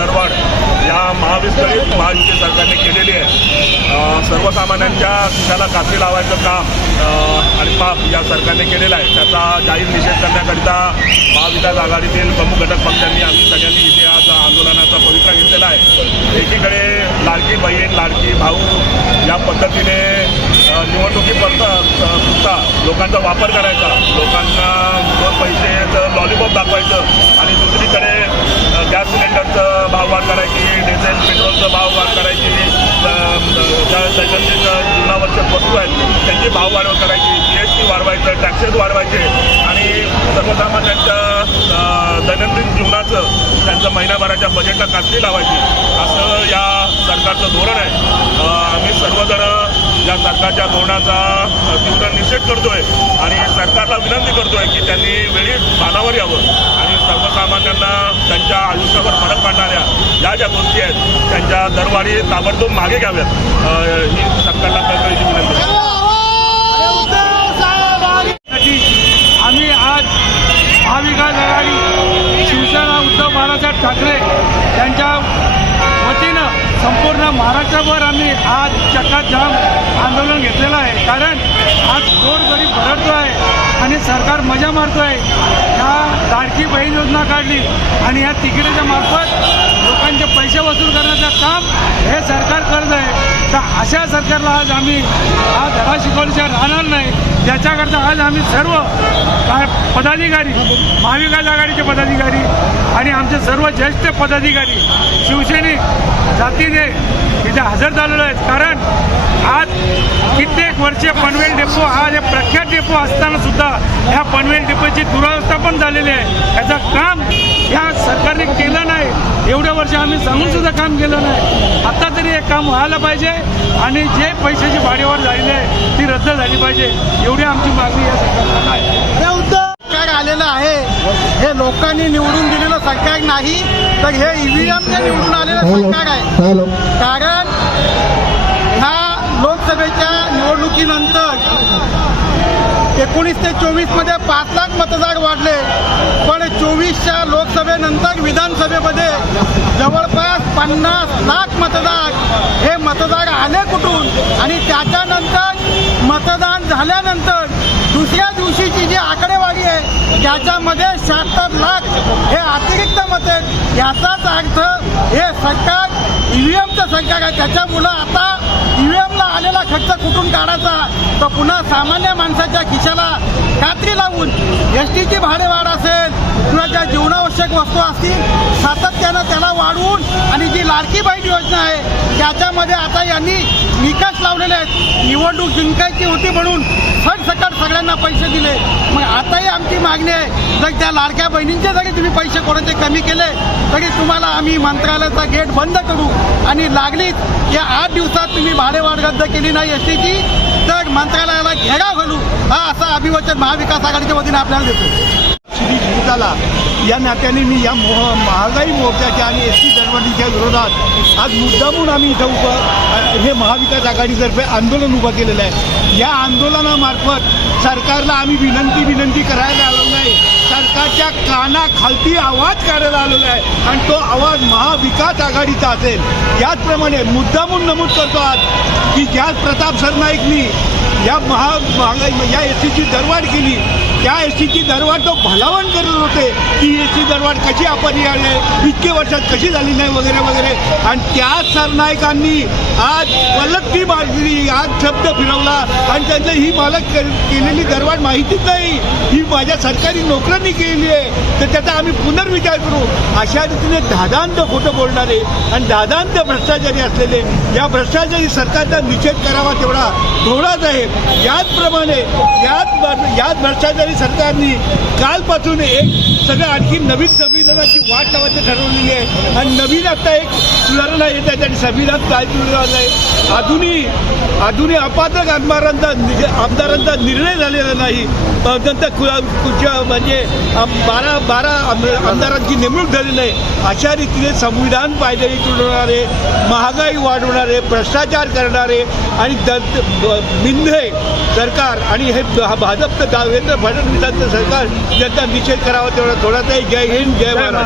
दरवाढ या महाविस्कळीत महायुती सरकारने केलेली आहे. सर्वसामान्यांच्या खिशाला कात्री लावायचं काम आणि पाप या सरकारने केलेलं आहे. त्याचा जाहीर निषेध करण्याकरिता महाविकास आघाडीतील प्रमुख घटक पक्षांनी आम्ही सगळ्यांनी इथे आज आंदोलनाचा पवित्रा घेतलेला आहे. एकीकडे लाडकी बहीण लाडकी भाऊ या पद्धतीने अ, निवडणुकीपर्यंत सुद्धा लोकांचा वापर करायचा लोकांना दोन पैसे लॉलीपॉप दाखवायचं त्यांचं भाव वाढ करायची ज्या दैनंदिन जीवनावरच्या वस्तू आहेत त्यांची भाव वाढ करायची जी एस टी वाढवायचं टॅक्सेस वाढवायचे. आणि सर्वसामान्यांच्या दैनंदिन जीवनाचं त्यांचं महिनाभराच्या बजेटला कात्री लावायची. असं या सरकारचं धोरण आहे. आम्ही सर्वजण या सरकारच्या धोरणाचा तीव्र निषेध करतोय आणि सरकारला विनंती करतोय की त्यांनी वेळी भानावर यावं. सर्वसामान्यांना त्यांच्या आयुष्यावर फरक पाडणाऱ्या या ज्या गोष्टी आहेत त्यांच्या दरवाढी ताबडतोब मागे घ्याव्यात. ही सरकारला कळकळीची विनंती आम्ही आज महाविकास आघाडी शिवसेना उद्धव बाळासाहेब ठाकरे यांच्या वतीनं संपूर्ण महाराष्ट्रभर आम्ही आज चक्काजाम आंदोलन घेतलेलं आहे. कारण आज गोरगरीब भरडतो आहे. आणि सरकार मजा मारतो आहे ह्या लाडकी बहीण योजना काढली आणि या तिकिटाच्या मार्फत लोकांचे पैसे वसूल करण्याचं काम हे सरकार करत आहे. तर अशा सरकारला आज आम्ही हा धडा शिकवल्याशिवाय राहणार नाही. त्याच्याकरता आज आम्ही सर्व काय पदाधिकारी महाविकास आघाडीचे पदाधिकारी आणि आमचे सर्व ज्येष्ठ पदाधिकारी शिवसैनिक जातीने इथे हजर झालेलो आहेत. कारण आज कित्येक वर्षे पनवेल डेपो हा जे प्रख्यात डेपो असताना सुद्धा ह्या पनवेल डिपोची दुरावस्था पण झालेली आहे. याचं काम ह्या सरकारने केलं नाही. एवढ्या वर्ष आम्ही सांगून सुद्धा काम केलं नाही. आता तरी हे काम व्हायला पाहिजे आणि जे पैशाची भाडेवाढ झालेली आहे ती रद्द झाली पाहिजे. एवढी आमची मागणी या सरकारला आहे. आलेलं आहे? हे लोकांनी निवडून दिलेलं सरकार नाही तर हे ईव्हीएमने निवडून आले एकोणीस ते चोवीसमध्ये पाच लाख मतदार वाढले. पण चोवीसच्या लोकसभेनंतर विधानसभेमध्ये जवळपास पन्नास लाख मतदार हे मतदार आले कुठून? आणि त्याच्यानंतर मतदान झाल्यानंतर दुसऱ्या दिवशीची जी आकडेवारी आहे त्याच्यामध्ये शहात्तर लाख हे याचाच अर्थ हे सरकार ईव्हीएमचं सरकार आहे. त्याच्यामुळं आता ईव्हीएमला आलेला खर्च कुठून काढायचा? तर पुन्हा सामान्य माणसाच्या खिशाला कात्री लावून एस टीची भाडेवाढ असेल किंवा ज्या जीवनावश्यक वस्तू असतील सातत्यानं त्याला वाढवून आणि जी लाडकी बाईट योजना आहे त्याच्यामध्ये आता यांनी निकष लावलेले आहेत. निवडणूक जिंकायची होती म्हणून सरसकट सगळ्यांना पैसे दिले. मग आताही आमची मागणी आहे जर त्या लाडक्या बहिणींचे जरी तुम्ही पैसे कोणाचे कमी केले तरी तुम्हाला आम्ही मंत्रालयाचा गेट बंद करू. आणि लागलीच या आठ दिवसात तुम्ही भाडेवाढ रद्द केली नाही एस टीची तर मंत्रालयाला घेराव घालू. हा असा अभिवचन महाविकास आघाडीच्या वतीने आपल्याला देतो श्री जीविताला या नात्याने मी या मोह महागाई मोर्चाच्या आणि एस टी दरवाढीच्या विरोधात आज मुद्दामून आम्ही इथं उभं हे महाविकास आघाडीतर्फे आंदोलन उभं केलेलं आहे. या आंदोलनामार्फत सरकारला आम्ही विनंती विनंती करायला आलो नाही सरकारच्या कानाखालती आवाज काढायला आलेला आहे आणि तो आवाज महाविकास आघाडीचा असेल. याचप्रमाणे मुद्दामून नमूद करतो आज की ज्या प्रताप सरनाईकनी या महा महागाई या एस टीची दरवाढ केली त्या एस टीची दरवाढ तो भलावण करत होते. की एस टी दरवाढ कशी अपरिहार्य आहे? इतके वर्षात कशी झाली नाही? वगैरे वगैरे. आणि त्या सरनायकांनी आज वलट्टी मारली आज शब्द फिरवला. आणि त्यांचं ही मला केलेली दरवाढ माहितीच नाही. ही माझ्या सरकारी नोकऱ्यांनी केलेली आहे. तर त्याचा आम्ही पुनर्विचार करू. अशा रीतीने दादांत खोटं बोलणारे आणि दादांत भ्रष्टाचारी असलेले या भ्रष्टाचारी सरकारचा निषेध करावा तेवढा थोडाच आहे. याचप्रमाणे याच याच भ्रष्टाचारी सरकारने कालपासून एक सगळं आणखी नवीन संविधानाची वाट लावायची ठरवलेली आहे. आणि नवीन आता एक सुधारणा येत आहे आणि संविधान काय सुधारलं आहे. अजूनही अजूनही अपात्र आमदारांचा आमदारांचा निर्णय झालेला नाही अ, नंतर कु- कुठच्या म्हणजे बारा बारा आम- आमदारांची नेमणूक झाली नाही अशा रीतीने संविधान पायदळी तुडवणारे महागाई वाढवणारे भ्रष्टाचार करणारे आणि द- ब- मिंधे सरकार आणि हे भाजपचं देवेंद्र फडणवीसांचं सरकार याचा निषेध करावा तेवढा थोडासा जय हिंद जय महाराष्ट्र.